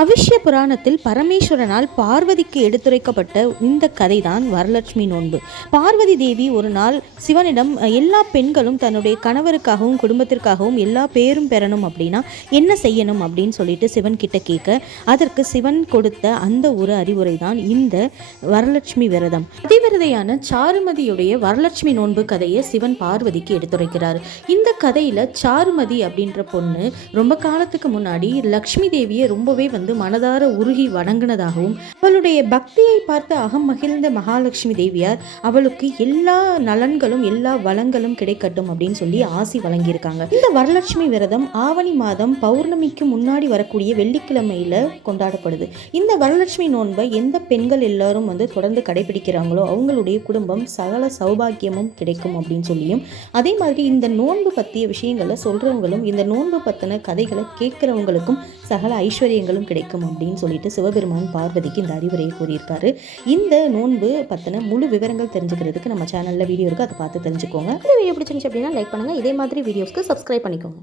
பவிஷ்ய புராணத்தில் பரமேஸ்வரனால் பார்வதிக்கு எடுத்துரைக்கப்பட்ட இந்த கதை தான் வரலட்சுமி நோன்பு. பார்வதி தேவி ஒரு நாள் சிவனிடம் எல்லா பெண்களும் தன்னுடைய கணவருக்காகவும் குடும்பத்திற்காகவும் எல்லா பேரும் பெறணும் அப்படின்னா என்ன செய்யணும் அப்படின்னு சொல்லிட்டு சிவன் கிட்ட கேட்க, அதற்கு சிவன் கொடுத்த அந்த ஒரு அறிவுரை தான் இந்த வரலட்சுமி விரதம். அதிவிரதையான சாருமதியுடைய வரலட்சுமி நோன்பு கதையை சிவன் பார்வதிக்கு எடுத்துரைக்கிறார். இந்த கதையில சாருமதி அப்படின்ற பொண்ணு ரொம்ப காலத்துக்கு முன்னாடி லக்ஷ்மி தேவியை ரொம்பவே மனதார உருகி வணங்கினதாகவும், அவளுடைய பக்தியை பார்த்து அகம் மகிழ்ந்த மகாலட்சுமி தேவியார் அவளுக்கு எல்லா நலன்களும் எல்லா வளங்களும் கிடைக்கட்டும் அப்படின்னு சொல்லி ஆசி வழங்கியிருக்காங்க. இந்த வரலட்சுமி விரதம் ஆவணி மாதம் பௌர்ணமிக்கு முன்னாடி வரக்கூடிய வெள்ளிக்கிழமையில கொண்டாடப்படுது. இந்த வரலட்சுமி நோன்பை எந்த பெண்கள் எல்லாரும் தொடர்ந்து கடைபிடிக்கிறாங்களோ அவங்களுடைய குடும்பம் சகல சௌபாகியமும் கிடைக்கும் அப்படின்னு சொல்லியும், அதே மாதிரி இந்த நோன்பு பற்றிய விஷயங்களை சொல்றவங்களும் இந்த நோன்பு பற்றின கதைகளை கேட்கிறவங்களுக்கும் சகல ஐஸ்வர்யங்களும் கிடைக்கும் அப்படின்னு சொல்லிட்டு சிவபெருமான் பார்வதிக்கு இந்த அறிவுரையை கூறியிருக்காரு. இந்த நோன்பு பற்றின முழு விவரங்கள் தெரிஞ்சுக்கிறதுக்கு நம்ம சேனலில் வீடியோ இருக்குது, அதை பார்த்து தெரிஞ்சுக்கோங்க. இந்த வீடியோ பிடிச்சிருந்துச்சு அப்படின்னா லைக் பண்ணுங்கள். இதே மாதிரி வீடியோஸ்க்கு சப்ஸ்கிரைப் பண்ணிக்கோங்க.